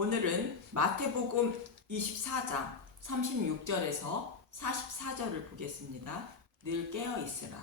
오늘은 마태복음 24장 36절에서 44절을 보겠습니다. 늘 깨어 있으라.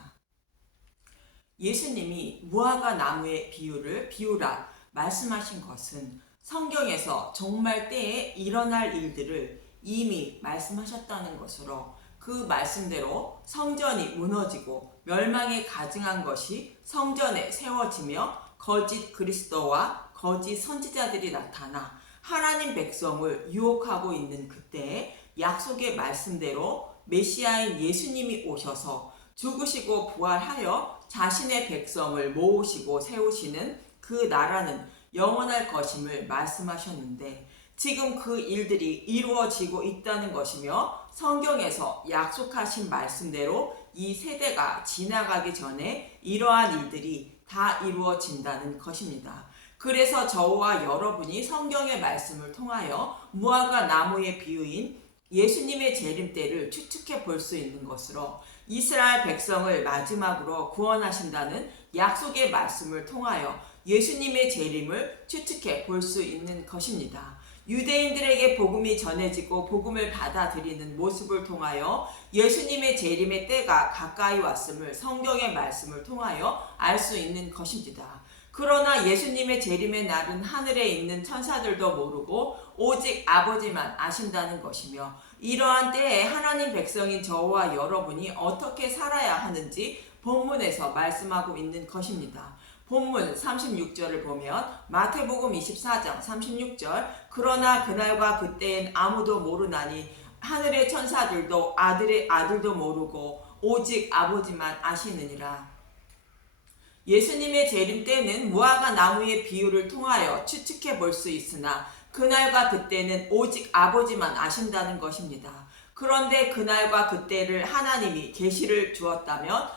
예수님이 무화과 나무의 비유를 비유라 말씀하신 것은 성경에서 정말 때에 일어날 일들을 이미 말씀하셨다는 것으로, 그 말씀대로 성전이 무너지고 멸망에 가증한 것이 성전에 세워지며 거짓 그리스도와 거짓 선지자들이 나타나 하나님 백성을 유혹하고 있는 그때에 약속의 말씀대로 메시아인 예수님이 오셔서 죽으시고 부활하여 자신의 백성을 모으시고 세우시는 그 나라는 영원할 것임을 말씀하셨는데, 지금 그 일들이 이루어지고 있다는 것이며, 성경에서 약속하신 말씀대로 이 세대가 지나가기 전에 이러한 일들이 다 이루어진다는 것입니다. 그래서 저와 여러분이 성경의 말씀을 통하여 무화과 나무의 비유인 예수님의 재림 때를 추측해 볼 수 있는 것으로, 이스라엘 백성을 마지막으로 구원하신다는 약속의 말씀을 통하여 예수님의 재림을 추측해 볼 수 있는 것입니다. 유대인들에게 복음이 전해지고 복음을 받아들이는 모습을 통하여 예수님의 재림의 때가 가까이 왔음을 성경의 말씀을 통하여 알 수 있는 것입니다. 그러나 예수님의 재림의 날은 하늘에 있는 천사들도 모르고 오직 아버지만 아신다는 것이며, 이러한 때에 하나님 백성인 저와 여러분이 어떻게 살아야 하는지 본문에서 말씀하고 있는 것입니다. 본문 36절을 보면 마태복음 24장 36절, 그러나 그날과 그때엔 아무도 모르나니 하늘의 천사들도 아들도 모르고 오직 아버지만 아시느니라. 예수님의 재림 때는 무화과 나무의 비유를 통하여 추측해 볼 수 있으나 그날과 그때는 오직 아버지만 아신다는 것입니다. 그런데 그날과 그때를 하나님이 계시를 주었다면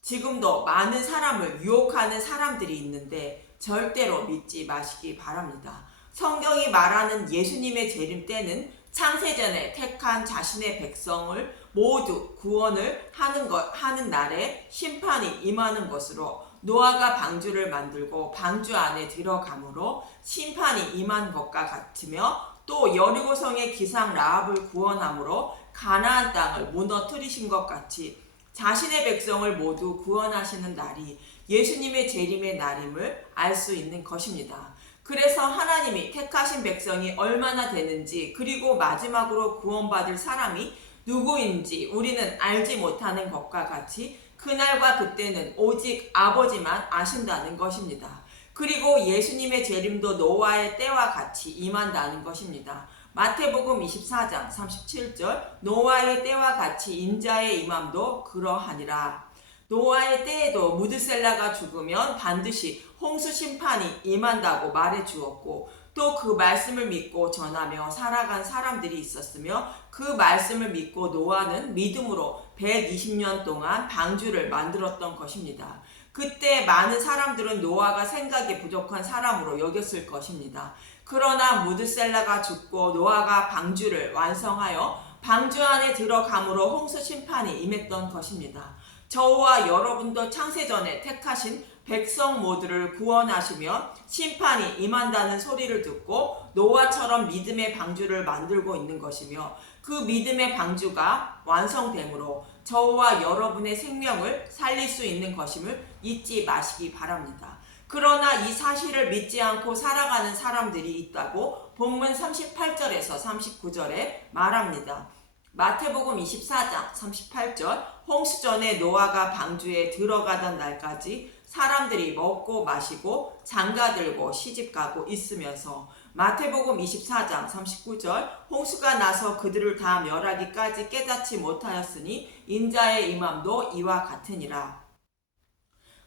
지금도 많은 사람을 유혹하는 사람들이 있는데 절대로 믿지 마시기 바랍니다. 성경이 말하는 예수님의 재림 때는 창세전에 택한 자신의 백성을 모두 구원을 하는 날에 심판이 임하는 것으로, 노아가 방주를 만들고 방주 안에 들어가므로 심판이 임한 것과 같으며, 또 여리고성의 기상 라합을 구원함으로 가나안 땅을 무너뜨리신 것 같이 자신의 백성을 모두 구원하시는 날이 예수님의 재림의 날임을 알 수 있는 것입니다. 그래서 하나님이 택하신 백성이 얼마나 되는지, 그리고 마지막으로 구원받을 사람이 누구인지 우리는 알지 못하는 것과 같이 그날과 그때는 오직 아버지만 아신다는 것입니다. 그리고 예수님의 재림도 노아의 때와 같이 임한다는 것입니다. 마태복음 24장 37절, 노아의 때와 같이 인자의 임함도 그러하니라. 노아의 때에도 무드셀라가 죽으면 반드시 홍수 심판이 임한다고 말해 주었고, 또 그 말씀을 믿고 전하며 살아간 사람들이 있었으며, 그 말씀을 믿고 노아는 믿음으로 120년 동안 방주를 만들었던 것입니다. 그때 많은 사람들은 노아가 생각이 부족한 사람으로 여겼을 것입니다. 그러나 무드셀라가 죽고 노아가 방주를 완성하여 방주 안에 들어감으로 홍수 심판이 임했던 것입니다. 저와 여러분도 창세전에 택하신 백성 모두를 구원하시며 심판이 임한다는 소리를 듣고 노아처럼 믿음의 방주를 만들고 있는 것이며, 그 믿음의 방주가 완성되므로 저와 여러분의 생명을 살릴 수 있는 것임을 잊지 마시기 바랍니다. 그러나 이 사실을 믿지 않고 살아가는 사람들이 있다고 본문 38절에서 39절에 말합니다. 마태복음 24장 38절, 홍수 전에 노아가 방주에 들어가던 날까지 사람들이 먹고 마시고 장가들고 시집가고 있으면서, 마태복음 24장 39절, 홍수가 나서 그들을 다 멸하기까지 깨닫지 못하였으니 인자의 임함도 이와 같으니라.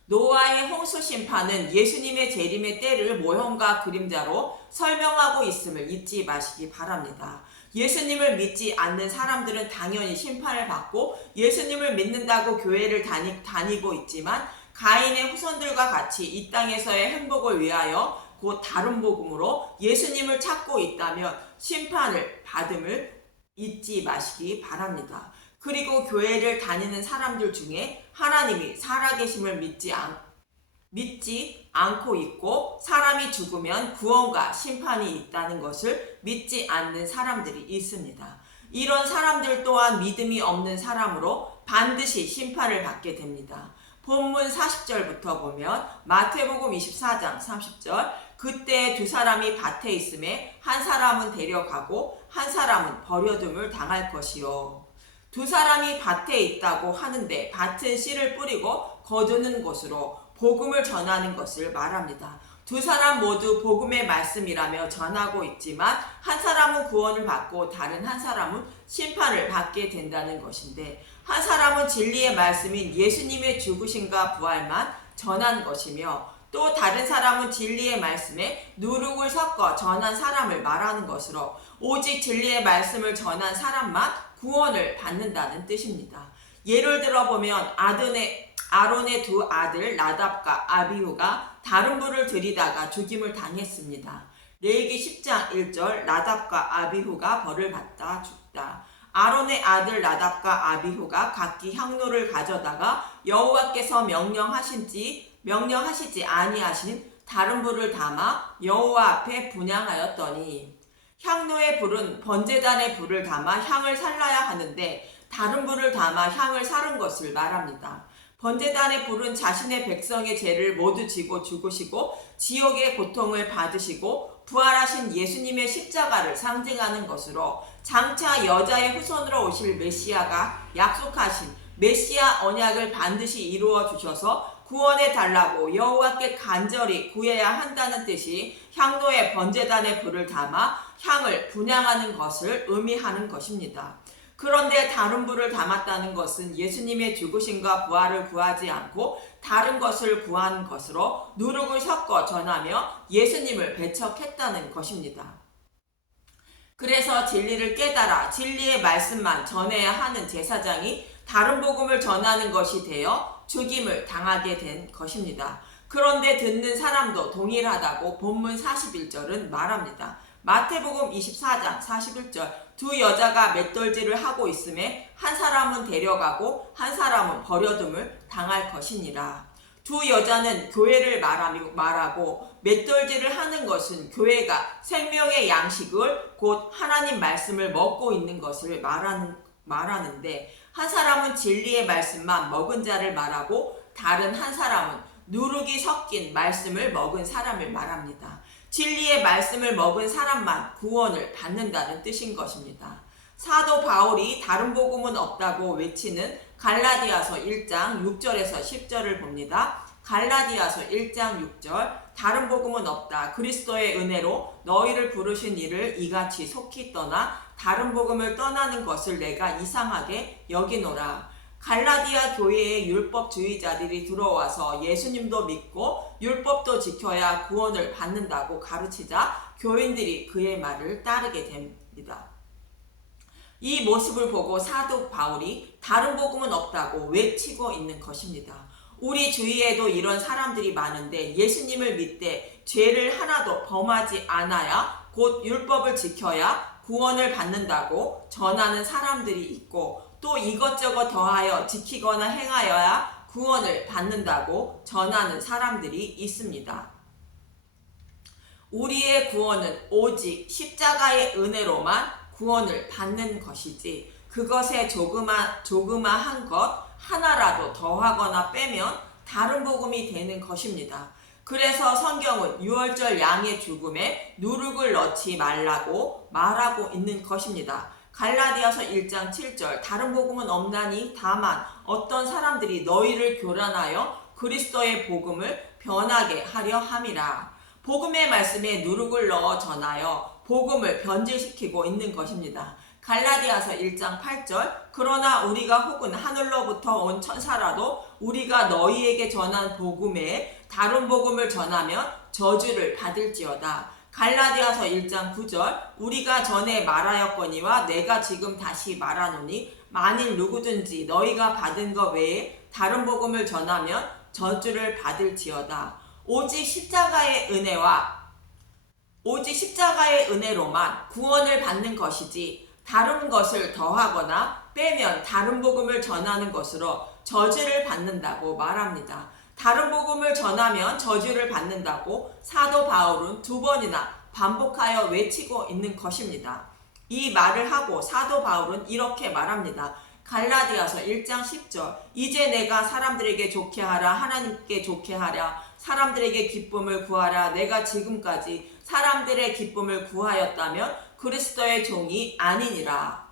노아의 홍수 심판은 예수님의 재림의 때를 모형과 그림자로 설명하고 있음을 잊지 마시기 바랍니다. 예수님을 믿지 않는 사람들은 당연히 심판을 받고 예수님을 믿는다고 교회를 다니고 있지만, 가인의 후손들과 같이 이 땅에서의 행복을 위하여 곧 다른 복음으로 예수님을 찾고 있다면 심판을 받음을 잊지 마시기 바랍니다. 그리고 교회를 다니는 사람들 중에 하나님이 살아계심을 믿지 않고 있고 사람이 죽으면 구원과 심판이 있다는 것을 믿지 않는 사람들이 있습니다. 이런 사람들 또한 믿음이 없는 사람으로 반드시 심판을 받게 됩니다. 본문 40절부터 보면 마태복음 24장 30절 그때 두 사람이 밭에 있음에 한 사람은 데려가고 한 사람은 버려둠을 당할 것이요. 두 사람이 밭에 있다고 하는데 밭은 씨를 뿌리고 거두는 곳으로 복음을 전하는 것을 말합니다. 두 사람 모두 복음의 말씀이라며 전하고 있지만 한 사람은 구원을 받고 다른 한 사람은 심판을 받게 된다는 것인데 한 사람은 진리의 말씀인 예수님의 죽으심과 부활만 전한 것이며 또 다른 사람은 진리의 말씀에 누룩을 섞어 전한 사람을 말하는 것으로 오직 진리의 말씀을 전한 사람만 구원을 받는다는 뜻입니다. 예를 들어보면 아론의 두 아들 나답과 아비후가 다른 불을 들이다가 죽임을 당했습니다. 레위기 10장 1절 나답과 아비후가 벌을 받다 죽다. 아론의 아들 나답과 아비후가 각기 향로를 가져다가 여호와께서 명령하시지 아니하신 다른 불을 담아 여호와 앞에 분향하였더니 향로의 불은 번제단의 불을 담아 향을 살라야 하는데 다른 불을 담아 향을 사른 것을 말합니다. 번제단의 불은 자신의 백성의 죄를 모두 지고 죽으시고 지옥의 고통을 받으시고 부활하신 예수님의 십자가를 상징하는 것으로 장차 여자의 후손으로 오실 메시아가 약속하신 메시아 언약을 반드시 이루어 주셔서 구원해 달라고 여호와께 간절히 구해야 한다는 뜻이 향로의 번제단의 불을 담아 향을 분향하는 것을 의미하는 것입니다. 그런데 다른 불을 담았다는 것은 예수님의 죽으심과 부활을 구하지 않고 다른 것을 구한 것으로 누룩을 섞어 전하며 예수님을 배척했다는 것입니다. 그래서 진리를 깨달아 진리의 말씀만 전해야 하는 제사장이 다른 복음을 전하는 것이 되어 죽임을 당하게 된 것입니다. 그런데 듣는 사람도 동일하다고 본문 41절은 말합니다. 마태복음 24장 41절 두 여자가 맷돌질을 하고 있음에 한 사람은 데려가고 한 사람은 버려둠을 당할 것이니라. 두 여자는 교회를 말하고 맷돌질을 하는 것은 교회가 생명의 양식을 곧 하나님 말씀을 먹고 있는 것을 말하는데 한 사람은 진리의 말씀만 먹은 자를 말하고 다른 한 사람은 누룩이 섞인 말씀을 먹은 사람을 말합니다. 진리의 말씀을 먹은 사람만 구원을 받는다는 뜻인 것입니다. 사도 바울이 다른 복음은 없다고 외치는 갈라디아서 1장 6절에서 10절을 봅니다. 갈라디아서 1장 6절 다른 복음은 없다. 그리스도의 은혜로 너희를 부르신 이를 이같이 속히 떠나 다른 복음을 떠나는 것을 내가 이상하게 여기노라. 갈라디아 교회에 율법주의자들이 들어와서 예수님도 믿고 율법도 지켜야 구원을 받는다고 가르치자 교인들이 그의 말을 따르게 됩니다. 이 모습을 보고 사도 바울이 다른 복음은 없다고 외치고 있는 것입니다. 우리 주위에도 이런 사람들이 많은데 예수님을 믿되 죄를 하나도 범하지 않아야 곧 율법을 지켜야 구원을 받는다고 전하는 사람들이 있고 또 이것저것 더하여 지키거나 행하여야 구원을 받는다고 전하는 사람들이 있습니다. 우리의 구원은 오직 십자가의 은혜로만 구원을 받는 것이지 그것에 조그마한 것 하나라도 더하거나 빼면 다른 복음이 되는 것입니다. 그래서 성경은 유월절 양의 죽음에 누룩을 넣지 말라고 말하고 있는 것입니다. 갈라디아서 1장 7절 다른 복음은 없나니 다만 어떤 사람들이 너희를 교란하여 그리스도의 복음을 변하게 하려 함이라. 복음의 말씀에 누룩을 넣어 전하여 복음을 변질시키고 있는 것입니다. 갈라디아서 1장 8절 그러나 우리가 혹은 하늘로부터 온 천사라도 우리가 너희에게 전한 복음에 다른 복음을 전하면 저주를 받을지어다. 갈라디아서 1장 9절 우리가 전에 말하였거니와 내가 지금 다시 말하노니 만일 누구든지 너희가 받은 것 외에 다른 복음을 전하면 저주를 받을지어다. 오직 십자가의 은혜로만 구원을 받는 것이지 다른 것을 더하거나 빼면 다른 복음을 전하는 것으로 저주를 받는다고 말합니다. 다른 복음을 전하면 저주를 받는다고 사도 바울은 2번이나 반복하여 외치고 있는 것입니다. 이 말을 하고 사도 바울은 이렇게 말합니다. 갈라디아서 1장 10절 이제 내가 사람들에게 좋게 하라 하나님께 좋게 하랴 사람들에게 기쁨을 구하라 내가 지금까지 사람들의 기쁨을 구하였다면 그리스도의 종이 아니니라.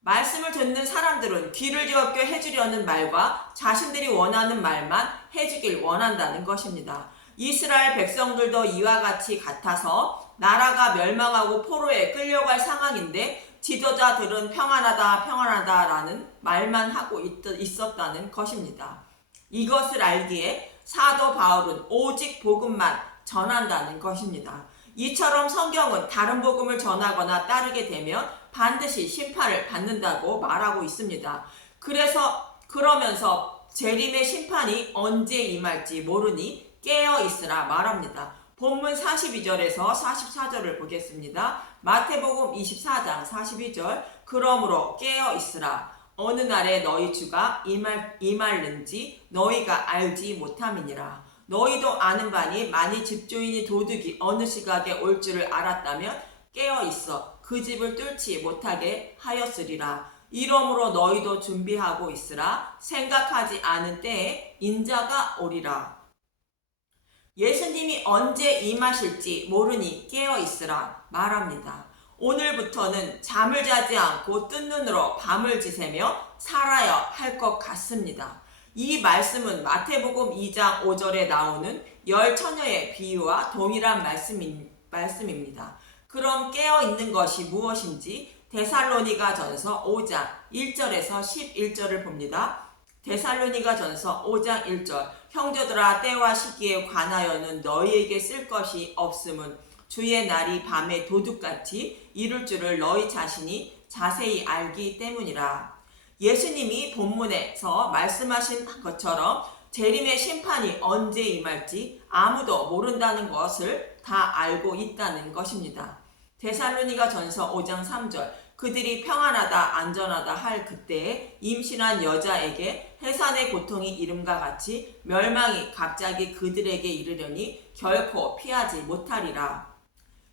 말씀을 듣는 사람들은 귀를 기울여 해주려는 말과 자신들이 원하는 말만 해주길 원한다는 것입니다. 이스라엘 백성들도 이와 같이 같아서 나라가 멸망하고 포로에 끌려갈 상황인데 지도자들은 평안하다 평안하다라는 말만 하고 있었다는 것입니다. 이것을 알기에 사도 바울은 오직 복음만 전한다는 것입니다. 이처럼 성경은 다른 복음을 전하거나 따르게 되면 반드시 심판을 받는다고 말하고 있습니다. 그러면서 재림의 심판이 언제 임할지 모르니 깨어 있으라 말합니다. 본문 42절에서 44절을 보겠습니다. 마태복음 24장 42절 그러므로 깨어 있으라 어느 날에 너희 주가 임할는지 너희가 알지 못함이니라. 너희도 아는 바니 만일 집주인이 도둑이 어느 시각에 올 줄을 알았다면 깨어 있어 그 집을 뚫지 못하게 하였으리라. 이러므로 너희도 준비하고 있으라. 생각하지 않은 때에 인자가 오리라. 예수님이 언제 임하실지 모르니 깨어 있으라 말합니다. 오늘부터는 잠을 자지 않고 뜬 눈으로 밤을 지새며 살아야 할 것 같습니다. 이 말씀은 마태복음 2장 5절에 나오는 열 처녀의 비유와 동일한 말씀입니다. 그럼 깨어 있는 것이 무엇인지 데살로니가전서 5장 1절에서 11절을 봅니다. 데살로니가전서 5장 1절 형제들아 때와 시기에 관하여는 너희에게 쓸 것이 없음은 주의 날이 밤에 도둑같이 이룰 줄을 너희 자신이 자세히 알기 때문이라. 예수님이 본문에서 말씀하신 것처럼 재림의 심판이 언제 임할지 아무도 모른다는 것을 다 알고 있다는 것입니다. 데살로니가전서 5장 3절 그들이 평안하다 안전하다 할 그때에 임신한 여자에게 해산의 고통이 이름과 같이 멸망이 갑자기 그들에게 이르려니 결코 피하지 못하리라.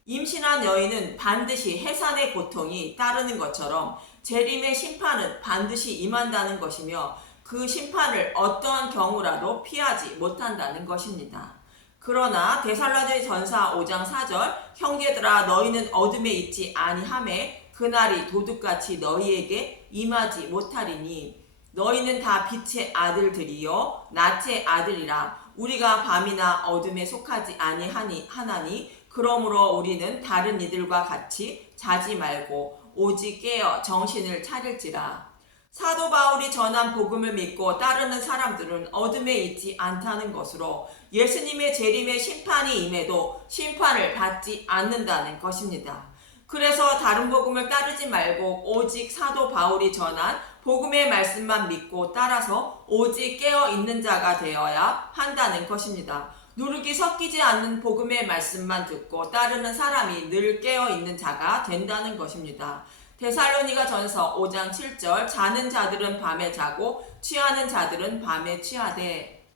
임신한 여인은 반드시 해산의 고통이 따르는 것처럼 재림의 심판은 반드시 임한다는 것이며 그 심판을 어떠한 경우라도 피하지 못한다는 것입니다. 그러나 데살로니가전서 5장 4절 형제들아 너희는 어둠에 있지 아니하매 그날이 도둑같이 너희에게 임하지 못하리니 너희는 다 빛의 아들들이요 낮의 아들이라. 우리가 밤이나 어둠에 속하지 아니하나니 그러므로 우리는 다른 이들과 같이 자지 말고 오직 깨어 정신을 차릴지라. 사도 바울이 전한 복음을 믿고 따르는 사람들은 어둠에 있지 않다는 것으로 예수님의 재림의 심판이 임해도 심판을 받지 않는다는 것입니다. 그래서 다른 복음을 따르지 말고 오직 사도 바울이 전한 복음의 말씀만 믿고 따라서 오직 깨어 있는 자가 되어야 한다는 것입니다. 누룩이 섞이지 않는 복음의 말씀만 듣고 따르는 사람이 늘 깨어 있는 자가 된다는 것입니다. 데살로니가전서 5장 7절 자는 자들은 밤에 자고 취하는 자들은 밤에 취하되.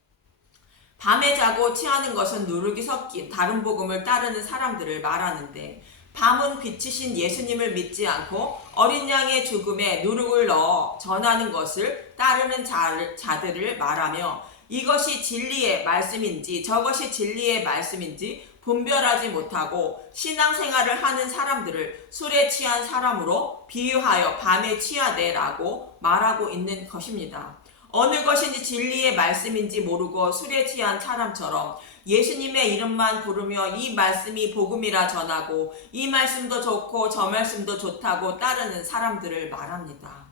밤에 자고 취하는 것은 누룩이 섞인 다른 복음을 따르는 사람들을 말하는데 밤은 빛이신 예수님을 믿지 않고 어린 양의 죽음에 누룩을 넣어 전하는 것을 따르는 자들을 말하며 이것이 진리의 말씀인지 저것이 진리의 말씀인지 분별하지 못하고 신앙생활을 하는 사람들을 술에 취한 사람으로 비유하여 밤에 취하되라고 말하고 있는 것입니다. 어느 것인지 진리의 말씀인지 모르고 술에 취한 사람처럼 예수님의 이름만 부르며 이 말씀이 복음이라 전하고 이 말씀도 좋고 저 말씀도 좋다고 따르는 사람들을 말합니다.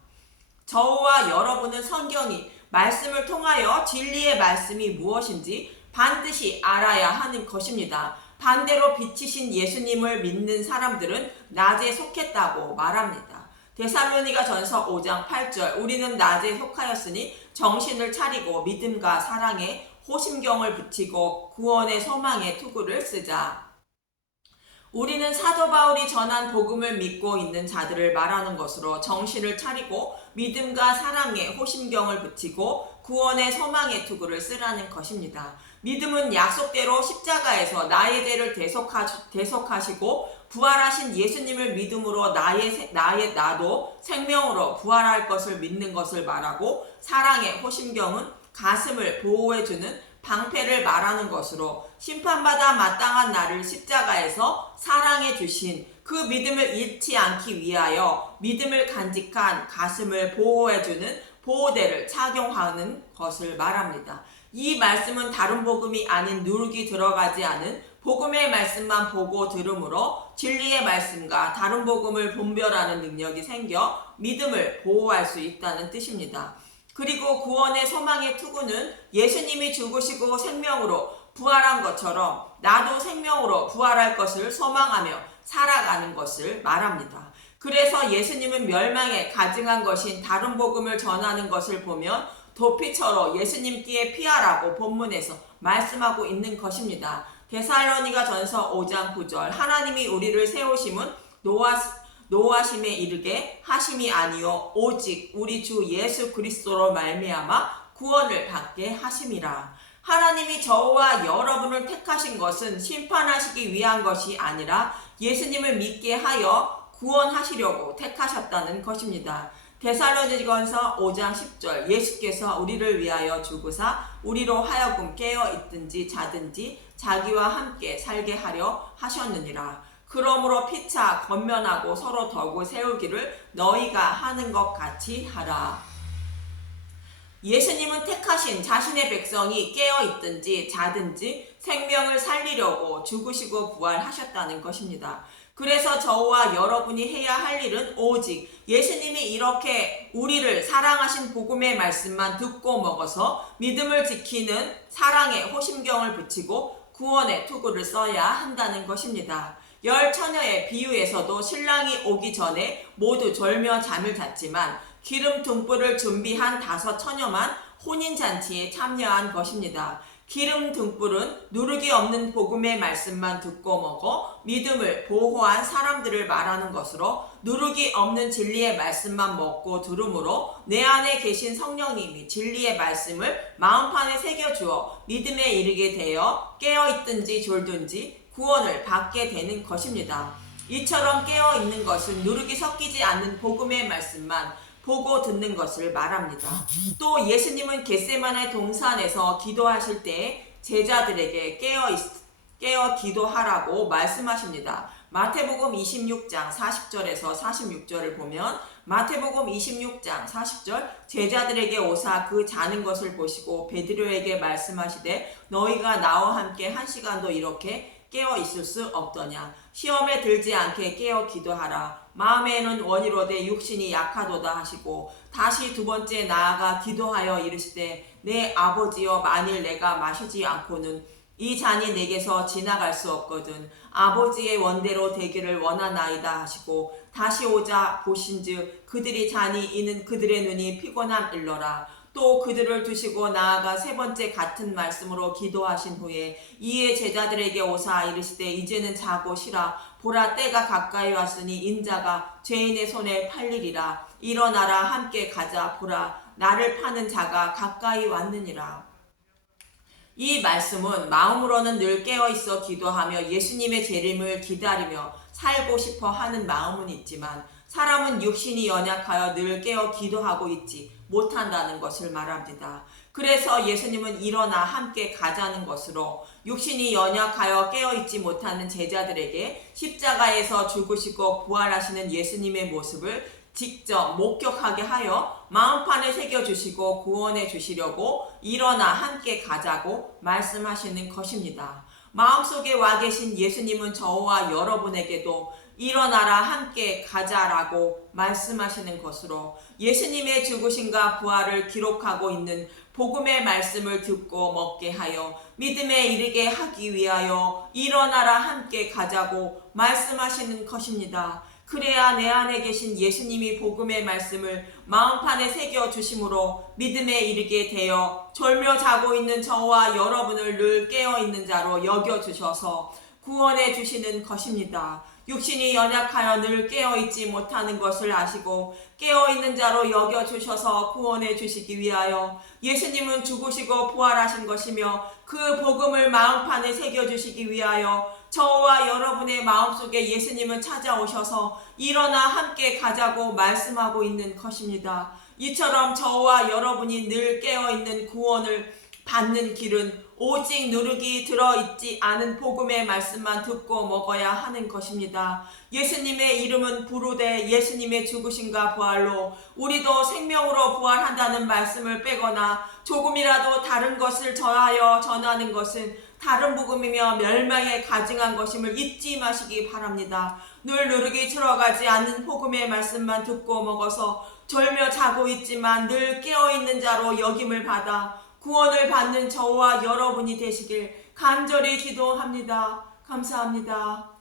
저와 여러분은 성경이 말씀을 통하여 진리의 말씀이 무엇인지 반드시 알아야 하는 것입니다. 반대로 빛이신 예수님을 믿는 사람들은 낮에 속했다고 말합니다. 데살로니가전서 5장 8절 우리는 낮에 속하였으니 정신을 차리고 믿음과 사랑에 호심경을 붙이고 구원의 소망의 투구를 쓰자. 우리는 사도 바울이 전한 복음을 믿고 있는 자들을 말하는 것으로 정신을 차리고 믿음과 사랑에 호심경을 붙이고 구원의 소망의 투구를 쓰라는 것입니다. 믿음은 약속대로 십자가에서 나의 죄를 대속하시고 부활하신 예수님을 믿음으로 나도 생명으로 부활할 것을 믿는 것을 말하고, 사랑의 호심경은 가슴을 보호해주는 방패를 말하는 것으로 심판받아 마땅한 나를 십자가에서 사랑해 주신 그 믿음을 잃지 않기 위하여 믿음을 간직한 가슴을 보호해주는 보호대를 착용하는 것을 말합니다. 이 말씀은 다른 복음이 아닌 누룩이 들어가지 않은 복음의 말씀만 보고 들음으로 진리의 말씀과 다른 복음을 분별하는 능력이 생겨 믿음을 보호할 수 있다는 뜻입니다. 그리고 구원의 소망의 투구는 예수님이 죽으시고 생명으로 부활한 것처럼 나도 생명으로 부활할 것을 소망하며 살아가는 것을 말합니다. 그래서 예수님은 멸망에 가증한 것인 다른 복음을 전하는 것을 보면 도피처로 예수님께 피하라고 본문에서 말씀하고 있는 것입니다. 데살로니가 전서 5장 9절, 하나님이 우리를 세우심은 노하심에 이르게 하심이 아니요 오직 우리 주 예수 그리스도로 말미암아 구원을 받게 하심이라. 하나님이 저와 여러분을 택하신 것은 심판하시기 위한 것이 아니라 예수님을 믿게 하여 구원하시려고 택하셨다는 것입니다. 데살로니가전서 5장 10절, 예수께서 우리를 위하여 죽으사 우리로 하여금 깨어 있든지 자든지 자기와 함께 살게 하려 하셨느니라. 그러므로 피차 권면하고 서로 덕을 세우기를 너희가 하는 것 같이 하라. 예수님은 택하신 자신의 백성이 깨어 있든지 자든지 생명을 살리려고 죽으시고 부활하셨다는 것입니다. 그래서 저와 여러분이 해야 할 일은 오직 예수님이 이렇게 우리를 사랑하신 복음의 말씀만 듣고 먹어서 믿음을 지키는 사랑의 호심경을 붙이고 구원의 투구를 써야 한다는 것입니다. 열 처녀의 비유에서도 신랑이 오기 전에 모두 졸며 잠을 잤지만 기름 등불을 준비한 5 처녀만 혼인잔치에 참여한 것입니다. 기름 등불은 누룩이 없는 복음의 말씀만 듣고 먹어 믿음을 보호한 사람들을 말하는 것으로, 누룩이 없는 진리의 말씀만 먹고 들음으로 내 안에 계신 성령님이 진리의 말씀을 마음판에 새겨주어 믿음에 이르게 되어 깨어있든지 졸든지 구원을 받게 되는 것입니다. 이처럼 깨어있는 것은 누룩이 섞이지 않는 복음의 말씀만 보고 듣는 것을 말합니다. 또 예수님은 겟세마네 동산에서 기도하실 때 제자들에게 깨어 기도하라고 말씀하십니다. 마태복음 26장 40절에서 46절을 보면, 마태복음 26장 40절, 제자들에게 오사 그 자는 것을 보시고 베드로에게 말씀하시되 너희가 나와 함께 1시간도 이렇게 깨어 있을 수 없더냐. 시험에 들지 않게 깨어 기도하라. 마음에는 원이로되 육신이 약하도다 하시고, 다시 2번째 나아가 기도하여 이르시되 내 아버지여, 만일 내가 마시지 않고는 이 잔이 내게서 지나갈 수 없거든 아버지의 원대로 되기를 원하나이다 하시고, 다시 오자 보신즉 그들이 자니 이는 그들의 눈이 피곤함 일러라. 또 그들을 두시고 나아가 3번째 같은 말씀으로 기도하신 후에 이에 제자들에게 오사 이르시되 이제는 자고 쉬라. 보라, 때가 가까이 왔으니 인자가 죄인의 손에 팔리리라. 일어나라, 함께 가자. 보라, 나를 파는 자가 가까이 왔느니라. 이 말씀은 마음으로는 늘 깨어있어 기도하며 예수님의 재림을 기다리며 살고 싶어 하는 마음은 있지만 사람은 육신이 연약하여 늘 깨어 기도하고 있지 못한다는 것을 말합니다. 그래서 예수님은 일어나 함께 가자는 것으로 육신이 연약하여 깨어있지 못하는 제자들에게 십자가에서 죽으시고 부활하시는 예수님의 모습을 직접 목격하게 하여 마음판에 새겨주시고 구원해 주시려고 일어나 함께 가자고 말씀하시는 것입니다. 마음속에 와 계신 예수님은 저와 여러분에게도 일어나라, 함께 가자라고 말씀하시는 것으로 예수님의 죽으심과 부활을 기록하고 있는 복음의 말씀을 듣고 먹게 하여 믿음에 이르게 하기 위하여 일어나라, 함께 가자고 말씀하시는 것입니다. 그래야 내 안에 계신 예수님이 복음의 말씀을 마음판에 새겨주심으로 믿음에 이르게 되어 졸며 자고 있는 저와 여러분을 늘 깨어있는 자로 여겨주셔서 구원해 주시는 것입니다. 육신이 연약하여 늘 깨어있지 못하는 것을 아시고 깨어있는 자로 여겨주셔서 구원해 주시기 위하여 예수님은 죽으시고 부활하신 것이며 그 복음을 마음판에 새겨주시기 위하여 저와 여러분의 마음속에 예수님은 찾아오셔서 일어나 함께 가자고 말씀하고 있는 것입니다. 이처럼 저와 여러분이 늘 깨어있는 구원을 받는 길은 오직 누룩이 들어있지 않은 복음의 말씀만 듣고 먹어야 하는 것입니다. 예수님의 이름은 부르되 예수님의 죽으심과 부활로 우리도 생명으로 부활한다는 말씀을 빼거나 조금이라도 다른 것을 전하여 전하는 것은 다른 복음이며 멸망에 가증한 것임을 잊지 마시기 바랍니다. 늘 누룩이 들어가지 않는 복음의 말씀만 듣고 먹어서 졸며 자고 있지만 늘 깨어있는 자로 여김을 받아 구원을 받는 저와 여러분이 되시길 간절히 기도합니다. 감사합니다.